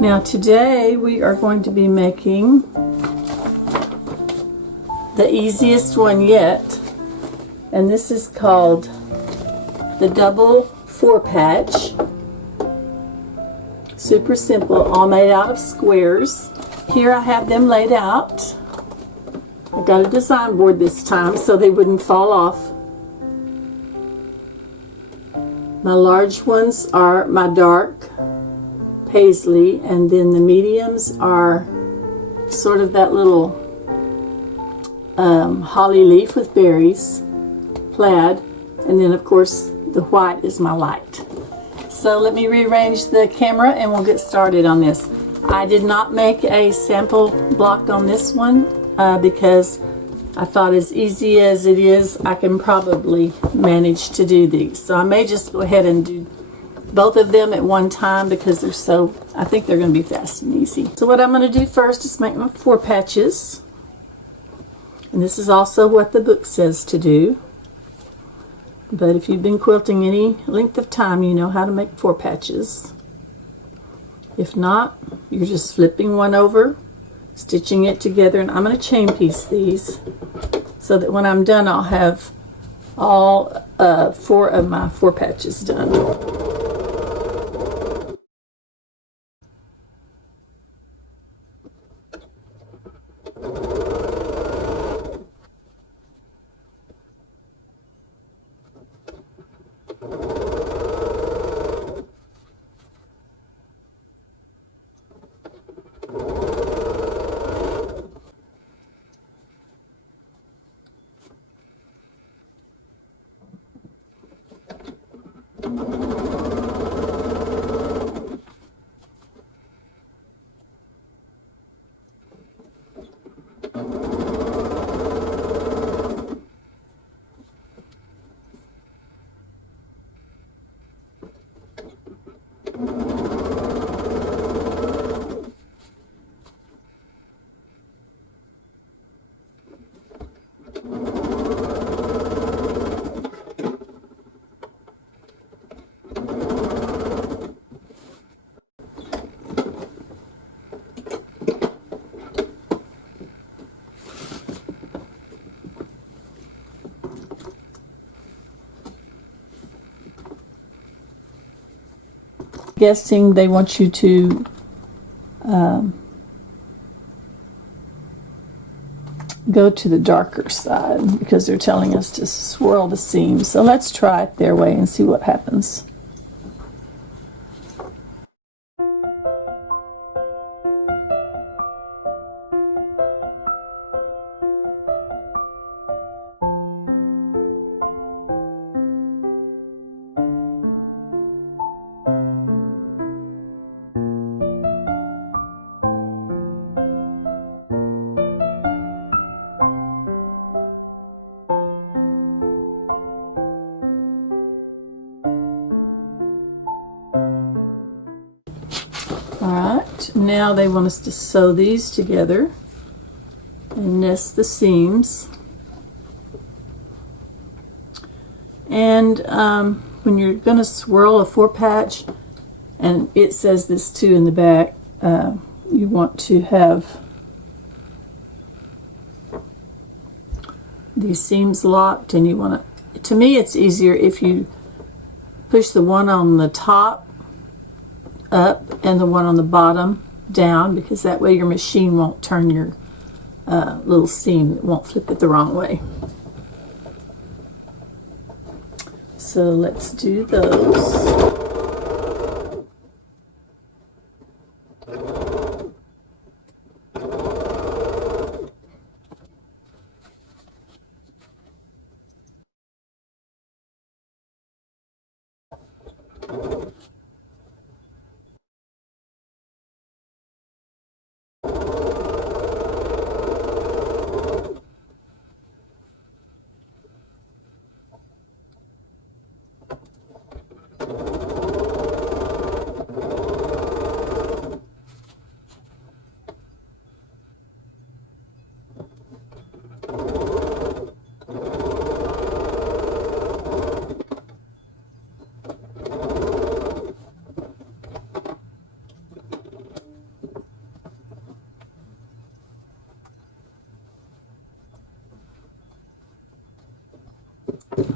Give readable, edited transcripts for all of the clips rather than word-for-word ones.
Now today we are going to be making the easiest one yet, and this is called the double 4-patch. Super simple, all made out of squares. Here I have them laid out. I got a design board this time so they wouldn't fall off. My large ones are my dark paisley, and then the mediums are sort of that little holly leaf with berries, plaid, and then of course the white is my light. So let me rearrange the camera and we'll get started on this. I did not make a sample block on this one because I thought as easy as it is, I can probably manage to do these. So I may just go ahead and do both of them at one time because I think they're going to be fast and easy. So what I'm going to do first is make my 4 patches. And this is also what the book says to do. But if you've been quilting any length of time, you know how to make 4 patches. If not, you're just flipping one over, stitching it together, and I'm going to chain piece these so that when I'm done I'll have all 4 of my 4 patches done. Guessing they want you to go to the darker side because they're telling us to swirl the seams. So let's try it their way and see what happens. Alright, now they want us to sew these together and nest the seams. And when you're going to swirl a 4-patch, and it says this too in the back, you want to have these seams locked, and you want to me it's easier if you push the one on the top up and the one on the bottom down, because that way your machine won't turn your little seam, it won't flip it the wrong way. So let's do those.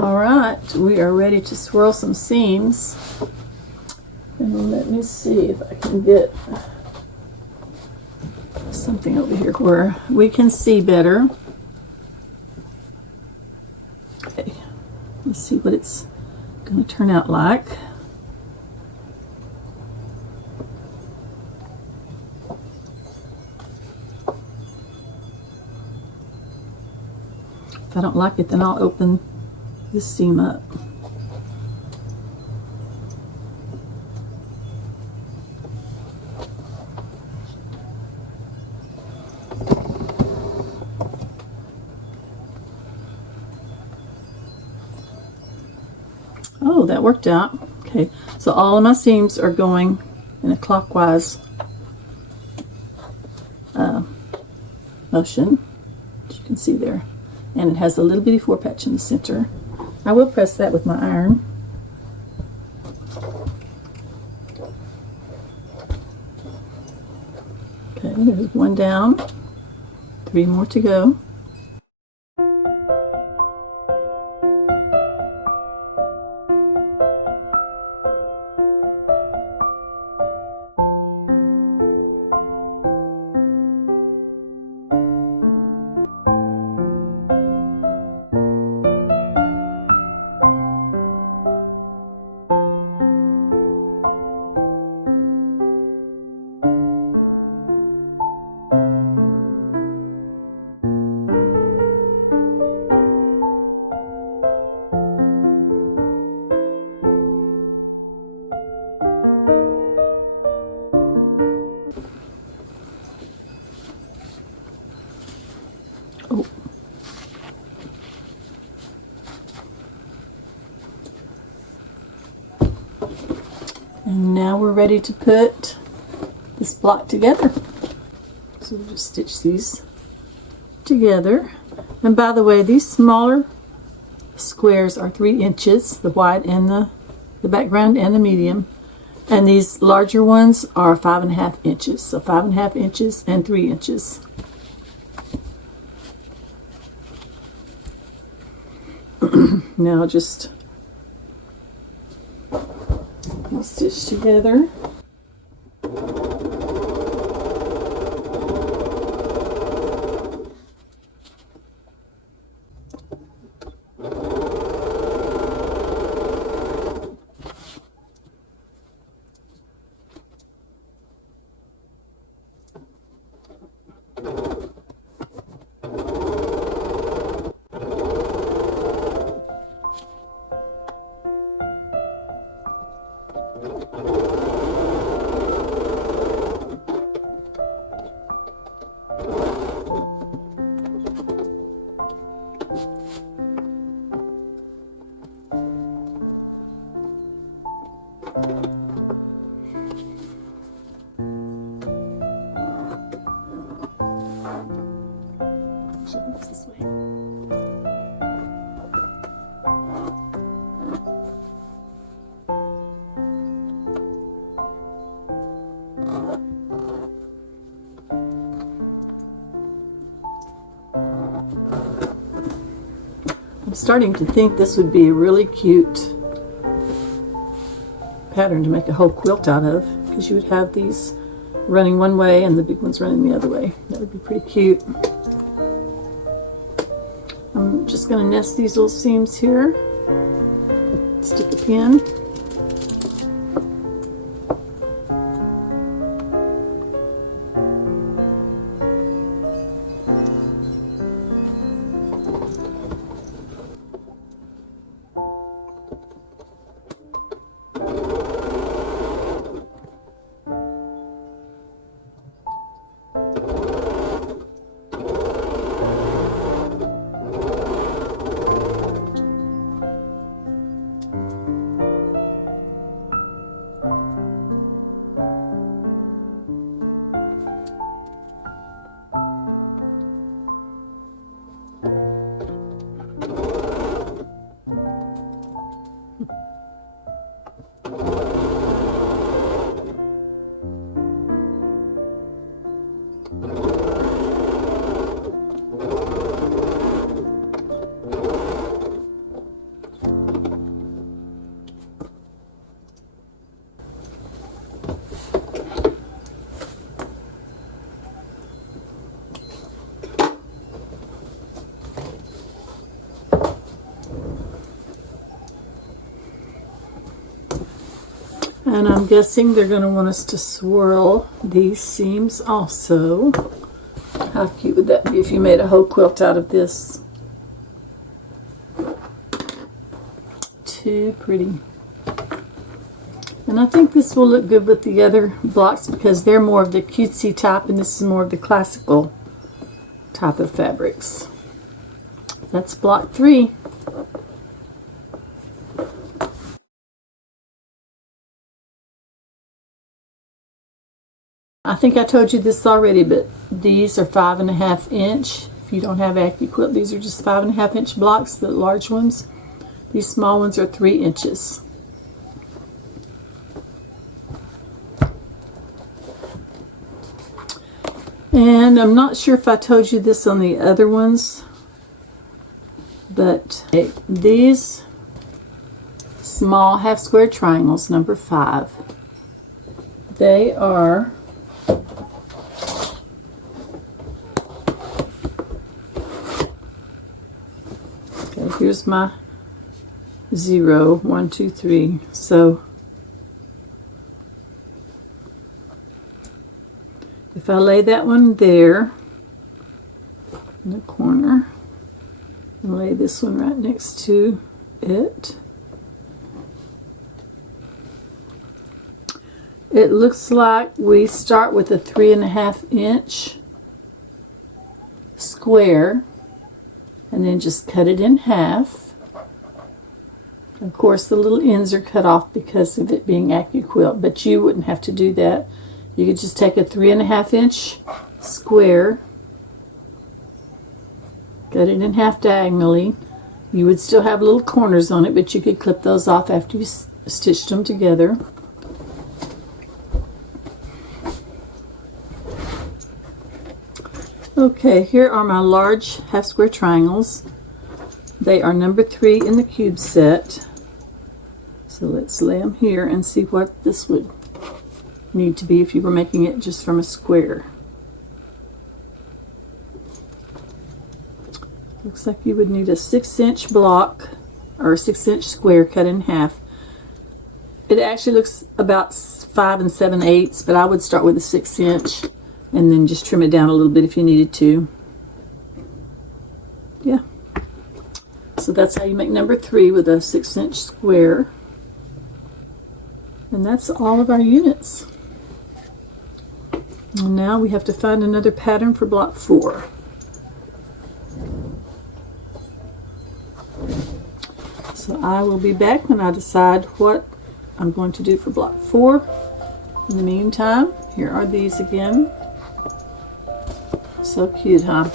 All right, we are ready to swirl some seams. And let me see if I can get something over here where we can see better. Okay, let's see what it's going to turn out like. If I don't like it, then I'll open this seam up. Oh, that worked out. Okay, so all of my seams are going in a clockwise motion, as you can see there. And it has a little bitty four patch in the center. I will press that with my iron. Okay, there's one down, 3 more to go. Oh. And now we're ready to put this block together. So we'll just stitch these together. And by the way, these smaller squares are 3 inches, the white and the background and the medium. And these larger ones are 5.5 inches. So 5.5 inches and 3 inches. Now just stitch together. This way. I'm starting to think this would be a really cute pattern to make a whole quilt out of, because you would have these running one way and the big ones running the other way. That would be pretty cute. I'm just going to nest these little seams here. Stick a pin. And I'm guessing they're going to want us to swirl these seams also. How cute would that be if you made a whole quilt out of this? Too pretty. And I think this will look good with the other blocks because they're more of the cutesy type and this is more of the classical type of fabrics. That's block 3. I think I told you this already, but these are 5.5 inch. If you don't have Accuquilt, these are just 5.5 inch blocks, the large ones. These small ones are 3 inches. And I'm not sure if I told you this on the other ones, but these small half square triangles, number 5, they are here's my 0, 1, 2, 3. So if I lay that one there in the corner and lay this one right next to it, it looks like we start with a 3.5 inch square and then just cut it in half. Of course, the little ends are cut off because of it being Accuquilt, but you wouldn't have to do that. You could just take a 3.5 inch square, cut it in half diagonally. You would still have little corners on it, but you could clip those off after you stitched them together. Okay, here are my large half square triangles. They are number 3 in the Qube set. So let's lay them here and see what this would need to be if you were making it just from a square. Looks like you would need a 6-inch block or a 6-inch square cut in half. It actually looks about 5 7/8, but I would start with a 6-inch and then just trim it down a little bit if you needed to. Yeah. So that's how you make number 3 with a 6-inch square. And that's all of our units. And now we have to find another pattern for block 4. So I will be back when I decide what I'm going to do for block 4. In the meantime, here are these again. So cute, huh?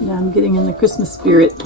Now I'm getting in the Christmas spirit.